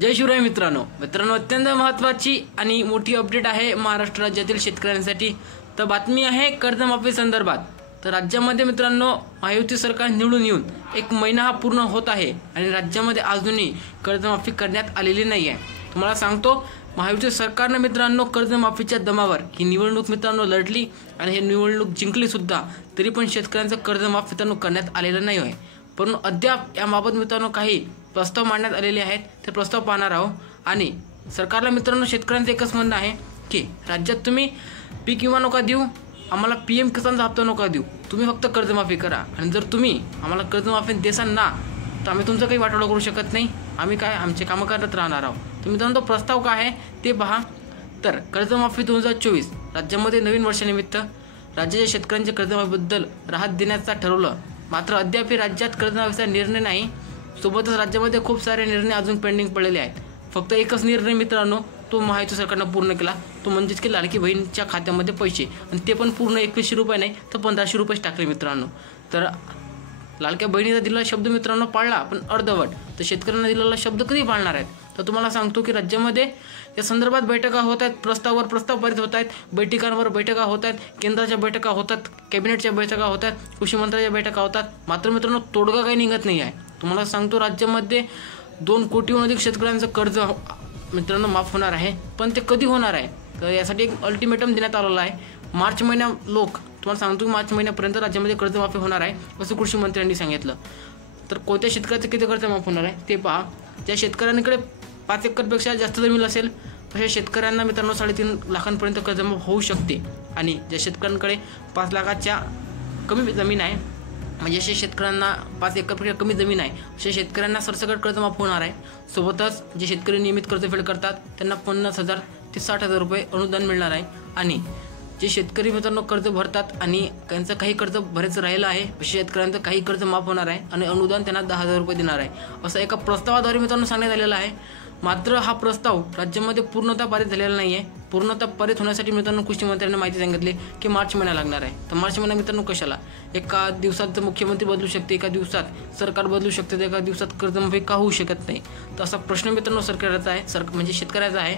जय शिवराय मित्रांनो अत्यंत महत्त्वाची आणि मोठी अपडेट आहे महाराष्ट्र राज्यातील शेतकऱ्यांसाठी। तर बातमी आहे कर्जमाफी संदर्भात। तर राज्यामध्ये मित्रांनो महायुती सरकार निवडून येऊन एक महिना हा पूर्ण होत आहे आणि राज्यामध्ये अजूनही कर्जमाफी करण्यात आलेली नाही आहे। तुम्हाला सांगतो महायुती सरकारने मित्रांनो कर्जमाफीच्या दमावर ही निवडणूक मित्रांनो लढली आणि हे निवडणूक जिंकली सुद्धा, तरी पण शेतकऱ्यांचं कर्जमाफी मित्रांनो करण्यात आलेलं नाही आहे। परंतु अद्याप याबाबत मित्रांनो काही प्रस्ताव मांडण्यात आलेले आहेत, ते प्रस्ताव पाहणार आहोत। आणि सरकारला मित्रांनो शेतकऱ्यांचं एकच म्हणणं आहे की राज्यात तुम्ही पीक विमा नका देऊ, आम्हाला पीएम किसानचा हप्ता नका देऊ, तुम्ही फक्त कर्जमाफी करा। आणि जर तुम्ही आम्हाला कर्जमाफी देसाल ना तर आम्ही तुमचं काही वाटोळं करू शकत नाही, आम्ही काय आमचे कामं करत राहणार आहोत। तर मित्रांनो तो प्रस्ताव काय आहे ते पहा। तर कर्जमाफी 2024 राज्यामध्ये नवीन वर्षानिमित्त राज्याच्या शेतकऱ्यांच्या कर्जमाफीबद्दल राहत देण्याचा ठरवलं, मात्र अद्याप राज्यात कर्जमाफीचा निर्णय नाही। सोबतच राज्यामध्ये खूप सारे निर्णय अजून पेंडिंग पडलेले आहेत। फक्त एकच निर्णय मित्रांनो तो महायुती सरकारनं पूर्ण केला, तो म्हणजेच की लाडकी बहीणच्या खात्यामध्ये पैसे, आणि ते पण पूर्ण 2100 रुपये नाही तर 1500 रुपये टाकले मित्रांनो। तर लाडक्या बहिणीचा दिलेला शब्द मित्रांनो पाळला, पण अर्धवट। तर शेतकऱ्यांना दिलेला शब्द कधी पाळणार आहेत? तर तुम्हाला सांगतो की राज्यामध्ये या संदर्भात बैठका होत आहेत, प्रस्तावावर प्रस्ताव पारित होत आहेत, बैठकांवर बैठका होत आहेत, केंद्राच्या बैठका होतात, कॅबिनेटच्या बैठका होतात, कृषी मंत्र्याच्या बैठका होतात, मात्र मित्रांनो तोडगा काही निघत नाही आहे। तुम्हाला सांगतो राज्यामध्ये 2 कोटीहून अधिक शेतकऱ्यांचं कर्ज मित्रांनो माफ होणार आहे, पण ते कधी होणार आहे? तर यासाठी एक अल्टिमेटम देण्यात आलेला आहे। मार्च महिन्या तुम्हाला सांगतो की मार्च महिन्यापर्यंत राज्यामध्ये कर्जमाफी होणार आहे असं कृषी मंत्र्यांनी सांगितलं। तर कोणत्या शेतकऱ्याचं किती कर्ज माफ होणार आहे ते पहा। ज्या शेतकऱ्यांकडे 5 एकरपेक्षा जास्त जमीन असेल अशा शेतकऱ्यांना मित्रांनो 3.5 लाखांपर्यंत कर्जमाफ होऊ शकते। आणि ज्या शेतकऱ्यांकडे 5 लाखाच्या कमी जमीन आहे, म्हणजे अशा शेतकऱ्यांना 5 एकरपेक्षा कमी जमीन आहे अशा शेतकऱ्यांना सरसकट कर्जमाफ होणार आहे। सोबतच जे शेतकरी नियमित कर्जफेड करतात त्यांना 50,000 ते 60,000 रुपये अनुदान मिळणार आहे। आणि जे शेतकरी मित्रांनो कर्ज भरतात आणि त्यांचं काही कर्ज भरायचं राहिलं आहे अशा शेतकऱ्यांचं काही कर्ज माफ होणार आहे आणि अनुदान त्यांना 10,000 रुपये देणार आहे, असं एका प्रस्तावाद्वारे मित्रांनो सांगण्यात आलेलं आहे। मात्र हा प्रस्ताव राज्यामध्ये पूर्णतः पारित झालेला नाही आहे। पूर्णतः पारित होण्यासाठी मित्रांनो कृषी मंत्र्यांनी माहिती सांगितली की मार्च महिना लागणार आहे। तर मार्च महिना मित्रांनो कशाला? एका दिवसात मुख्यमंत्री बदलू शकते, एका दिवसात सरकार बदलू शकते, तर एका दिवसात कर्जमाफी का होऊ शकत नाही? तर असा प्रश्न मित्रांनो सरकारचा आहे, म्हणजे शेतकऱ्याचा आहे।